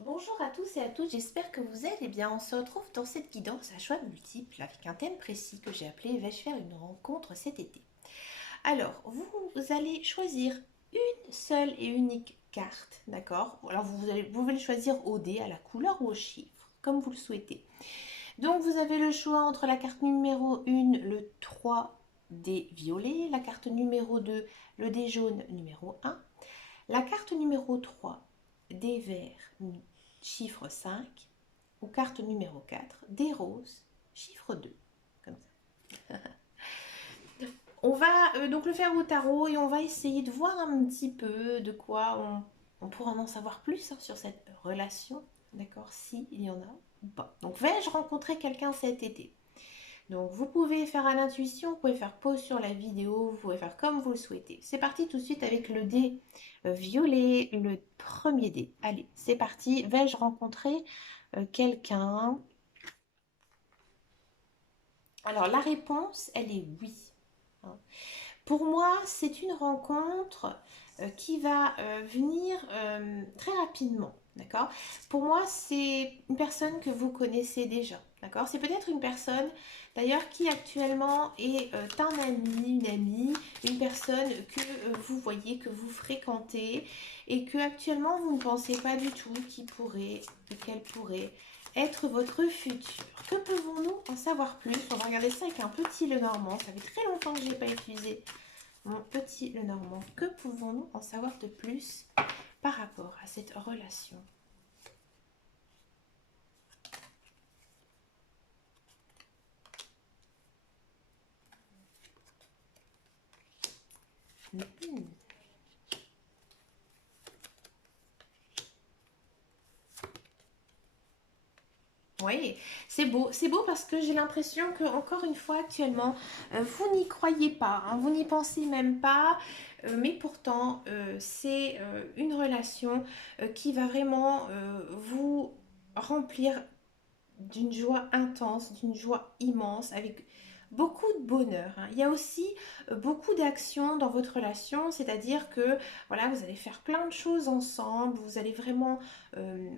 Bonjour à tous et à toutes, j'espère que vous allez bien. On se retrouve dans cette guidance à choix multiples avec un thème précis que j'ai appelé Vais-je faire une rencontre cet été? Alors, vous allez choisir une seule et unique carte, d'accord? Alors, vous pouvez le choisir au dé, à la couleur ou au chiffre, comme vous le souhaitez. Donc, vous avez le choix entre la carte numéro 1, le 3 dé violet, la carte numéro 2, le dé jaune numéro 1, la carte numéro 3, des verts, chiffre 5, ou carte numéro 4, des roses, chiffre 2. Comme ça. On va donc le faire au tarot et on va essayer de voir un petit peu de quoi on pourra en savoir plus sur cette relation, d'accord, s'il y en a ou pas. Donc vais-je rencontrer quelqu'un cet été? Donc vous pouvez faire à l'intuition, vous pouvez faire pause sur la vidéo, vous pouvez faire comme vous le souhaitez. C'est parti tout de suite avec le dé violet, le premier dé. Allez, c'est parti. Vais-je rencontrer quelqu'un? Alors la réponse, elle est oui, hein. Pour moi, c'est une rencontre qui va venir très rapidement. D'accord? Pour moi, c'est une personne que vous connaissez déjà. D'accord? C'est peut-être une personne, d'ailleurs, qui actuellement est un ami, une amie, une personne que vous voyez, que vous fréquentez et que actuellement vous ne pensez pas du tout qui pourrait, qu'elle pourrait être votre futur. Que pouvons-nous en savoir plus? On va regarder ça avec un petit Lenormand. Ça fait très longtemps que je n'ai pas utilisé mon petit Lenormand. Que pouvons-nous en savoir de plus par rapport à cette relation? Oui, c'est beau parce que j'ai l'impression que encore une fois actuellement, vous n'y croyez pas, hein, vous n'y pensez même pas, mais pourtant c'est une relation qui va vraiment vous remplir d'une joie intense, d'une joie immense, avec beaucoup de bonheur, hein. Il y a aussi beaucoup d'actions dans votre relation, c'est-à-dire que voilà, vous allez faire plein de choses ensemble, vous allez vraiment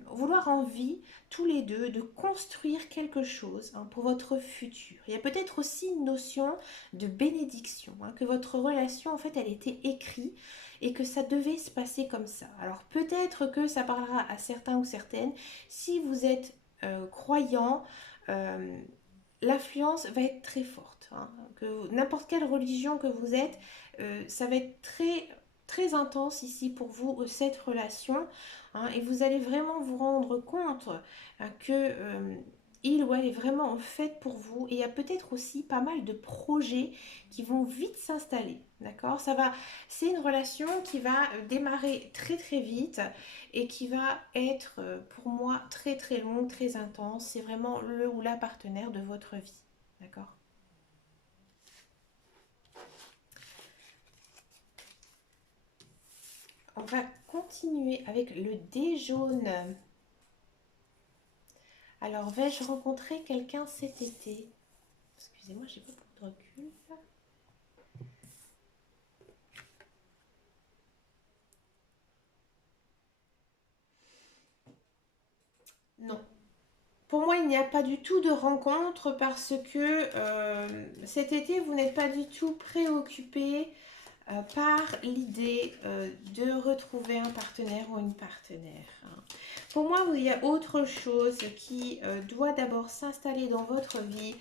vouloir envie tous les deux de construire quelque chose, hein, pour votre futur. Il y a peut-être aussi une notion de bénédiction, hein, que votre relation en fait elle était écrite et que ça devait se passer comme ça. Alors peut-être que ça parlera à certains ou certaines si vous êtes croyant, euh, l'affluence va être très forte, hein. Que n'importe quelle religion que vous êtes, ça va être très très intense ici pour vous cette relation, hein, et vous allez vraiment vous rendre compte que il ou elle est vraiment faite pour vous. Et il y a peut-être aussi pas mal de projets qui vont vite s'installer, d'accord? C'est une relation qui va démarrer très très vite et qui va être pour moi très très longue, très intense. C'est vraiment le ou la partenaire de votre vie, d'accord? On va continuer avec le dé jaune. Alors, vais-je rencontrer quelqu'un cet été? Excusez-moi, j'ai pas beaucoup de recul. Non. Pour moi, il n'y a pas du tout de rencontre parce que cet été, vous n'êtes pas du tout préoccupé par l'idée de retrouver un partenaire ou une partenaire, hein. Pour moi, il y a autre chose qui doit d'abord s'installer dans votre vie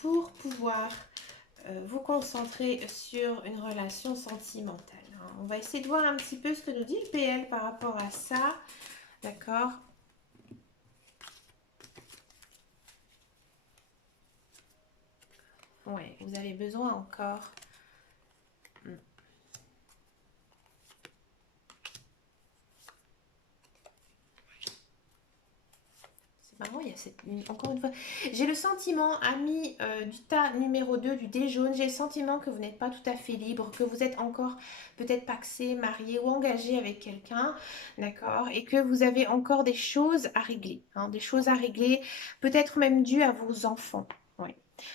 pour pouvoir vous concentrer sur une relation sentimentale, hein. On va essayer de voir un petit peu ce que nous dit le PL par rapport à ça, d'accord? Ouais, vous avez besoin encore. Maman, il y a encore une fois, j'ai le sentiment, ami du tas numéro 2 du dé jaune, j'ai le sentiment que vous n'êtes pas tout à fait libre, que vous êtes encore peut-être paxé, marié ou engagé avec quelqu'un, d'accord, et que vous avez encore des choses à régler, hein, des choses à régler, peut-être même dues à vos enfants. Ouais.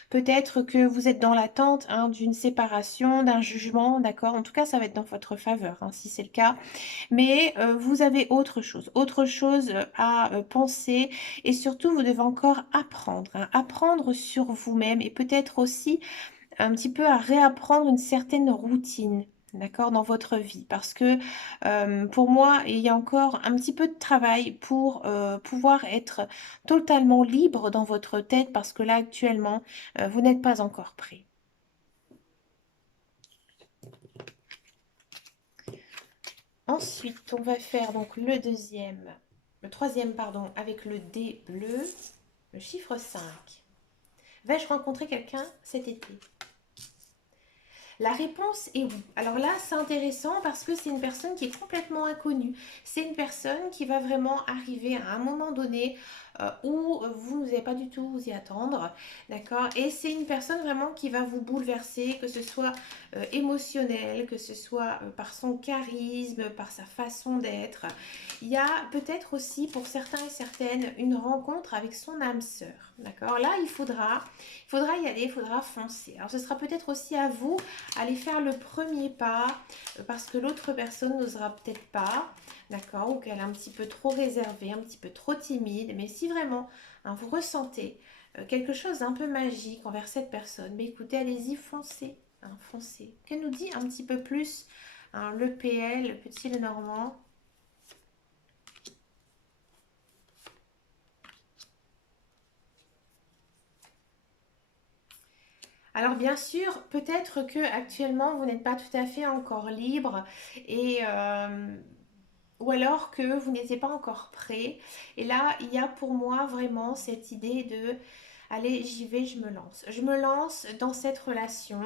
Peut-être que vous êtes dans l'attente hein, d'une séparation, d'un jugement, d'accord? En tout cas, ça va être dans votre faveur, hein, si c'est le cas. Mais vous avez autre chose à penser et surtout, vous devez encore apprendre, hein, apprendre sur vous-même et peut-être aussi un petit peu à réapprendre une certaine routine. D'accord, dans votre vie. Parce que pour moi, il y a encore un petit peu de travail pour pouvoir être totalement libre dans votre tête. Parce que là, actuellement, vous n'êtes pas encore prêt. Ensuite, on va faire donc le troisième, pardon, avec le dé bleu, le chiffre 5. Vais-je rencontrer quelqu'un cet été? La réponse est oui. Alors là, c'est intéressant parce que c'est une personne qui est complètement inconnue. C'est une personne qui va vraiment arriver à un moment donné où vous n'allez pas du tout vous y attendre. D'accord? Et c'est une personne vraiment qui va vous bouleverser, que ce soit émotionnel, que ce soit par son charisme, par sa façon d'être. Il y a peut-être aussi pour certains et certaines une rencontre avec son âme sœur. D'accord? Là, il faudra y aller, il faudra foncer. Alors ce sera peut-être aussi à vous aller faire le premier pas parce que l'autre personne n'osera peut-être pas, d'accord, ou qu'elle est un petit peu trop réservée, un petit peu trop timide. Mais si vraiment hein, vous ressentez quelque chose d'un peu magique envers cette personne, mais écoutez, allez-y, foncez, hein, foncez. Que nous dit un petit peu plus hein, le PL, le petit Lenormand? Alors bien sûr, peut-être que actuellement vous n'êtes pas tout à fait encore libre et ou alors que vous n'étiez pas encore prêt. Et là, il y a pour moi vraiment cette idée de allez, j'y vais, je me lance. Je me lance dans cette relation.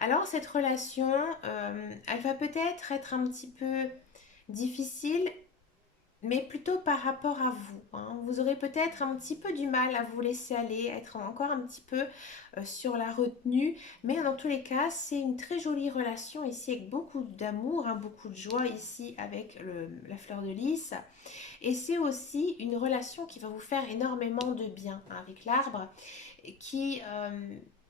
Alors cette relation, elle va peut-être être un petit peu difficile mais plutôt par rapport à vous. Hein. Vous aurez peut-être un petit peu du mal à vous laisser aller, être encore un petit peu sur la retenue, mais dans tous les cas, c'est une très jolie relation ici avec beaucoup d'amour, hein, beaucoup de joie ici avec la fleur de lys. Et c'est aussi une relation qui va vous faire énormément de bien hein, avec l'arbre, qui...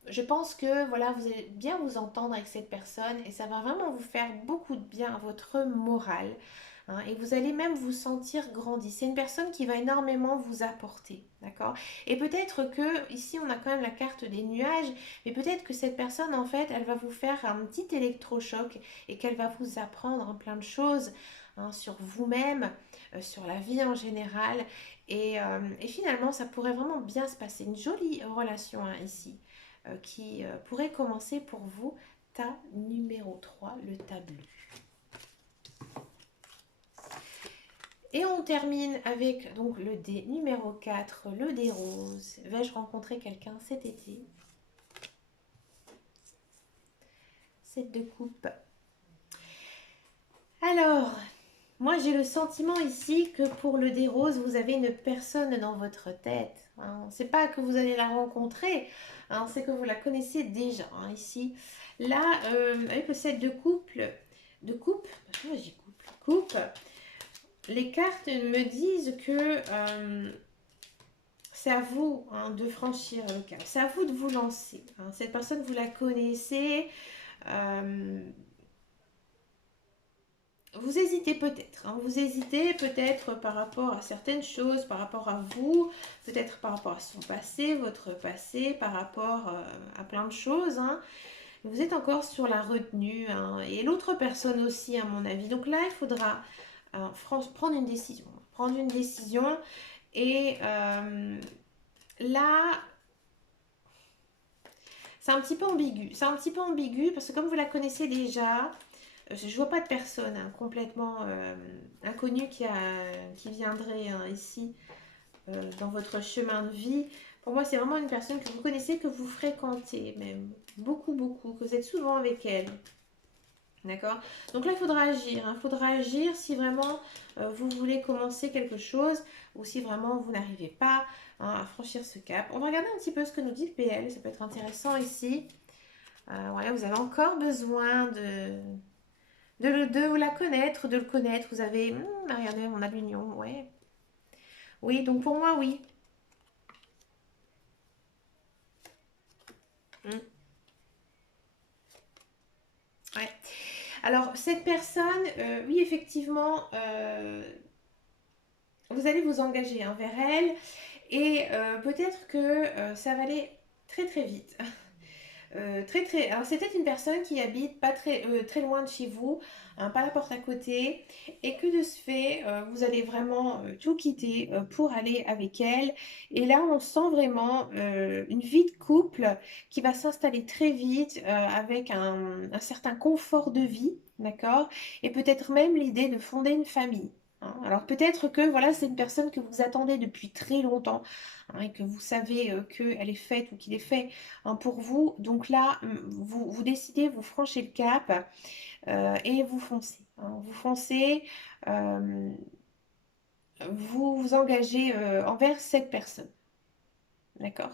je pense que voilà, vous allez bien vous entendre avec cette personne et ça va vraiment vous faire beaucoup de bien à votre morale. Hein, et vous allez même vous sentir grandi. C'est une personne qui va énormément vous apporter, d'accord? Et peut-être que, ici on a quand même la carte des nuages, mais peut-être que cette personne en fait, elle va vous faire un petit électrochoc et qu'elle va vous apprendre plein de choses hein, sur vous-même, sur la vie en général. Et finalement, ça pourrait vraiment bien se passer. Une jolie relation hein, ici qui pourrait commencer pour vous. Tas numéro 3, le tableau. Et on termine avec donc le dé numéro 4, le dé rose. Vais-je rencontrer quelqu'un cet été? 7 de coupe. Alors, moi j'ai le sentiment ici que pour le dé rose, vous avez une personne dans votre tête. Hein. C'est pas que vous allez la rencontrer, hein, c'est que vous la connaissez déjà hein, ici. Là, avec le 7 de coupe, j'ai coupe, les cartes me disent que c'est à vous hein, de franchir le cap. C'est à vous de vous lancer. Hein. Cette personne, vous la connaissez. Euh, vous hésitez peut-être. Hein. Vous hésitez peut-être par rapport à certaines choses, par rapport à vous, peut-être par rapport à son passé, votre passé, par rapport à plein de choses. Hein. Vous êtes encore sur la retenue. Hein. Et l'autre personne aussi, à mon avis. Donc là, il faudra prendre une décision. Prendre une décision. Et là, c'est un petit peu ambigu. C'est un petit peu ambigu parce que comme vous la connaissez déjà, je vois pas de personne hein, complètement inconnue qui viendrait hein, ici dans votre chemin de vie. Pour moi, c'est vraiment une personne que vous connaissez, que vous fréquentez même. Beaucoup, beaucoup, que vous êtes souvent avec elle. D'accord? Donc là, il faudra agir. Hein. Il faudra agir si vraiment vous voulez commencer quelque chose ou si vraiment vous n'arrivez pas hein, à franchir ce cap. On va regarder un petit peu ce que nous dit le PL. Ça peut être intéressant ici. Voilà, vous avez encore besoin de la connaître, de le connaître. Vous avez... regardez, on a l'union. Ouais. Oui, donc pour moi, oui. Mm. Ouais. Alors, cette personne, oui, effectivement, vous allez vous engager envers elle et peut-être que ça va aller très très vite. Alors c'était une personne qui habite pas très loin de chez vous, hein, pas la porte à côté, et que de ce fait, vous allez vraiment tout quitter pour aller avec elle. Et là, on sent vraiment une vie de couple qui va s'installer très vite avec un certain confort de vie, d'accord? Et peut-être même l'idée de fonder une famille. Hein. Alors peut-être que voilà, c'est une personne que vous attendez depuis très longtemps, hein, et que vous savez qu'elle est faite ou qu'il est fait, hein, pour vous. Donc là, vous décidez, vous franchez le cap et vous foncez. Hein. Vous foncez, euh, vous vous engagez envers cette personne. D'accord?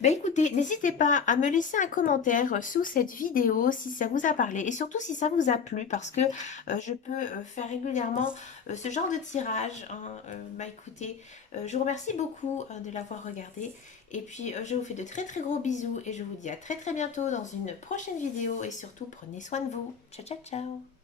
Ben écoutez, n'hésitez pas à me laisser un commentaire sous cette vidéo si ça vous a parlé et surtout si ça vous a plu parce que je peux faire régulièrement ce genre de tirage. Hein. Bah écoutez, je vous remercie beaucoup de l'avoir regardé et puis je vous fais de très très gros bisous et je vous dis à très très bientôt dans une prochaine vidéo et surtout prenez soin de vous. Ciao ciao ciao!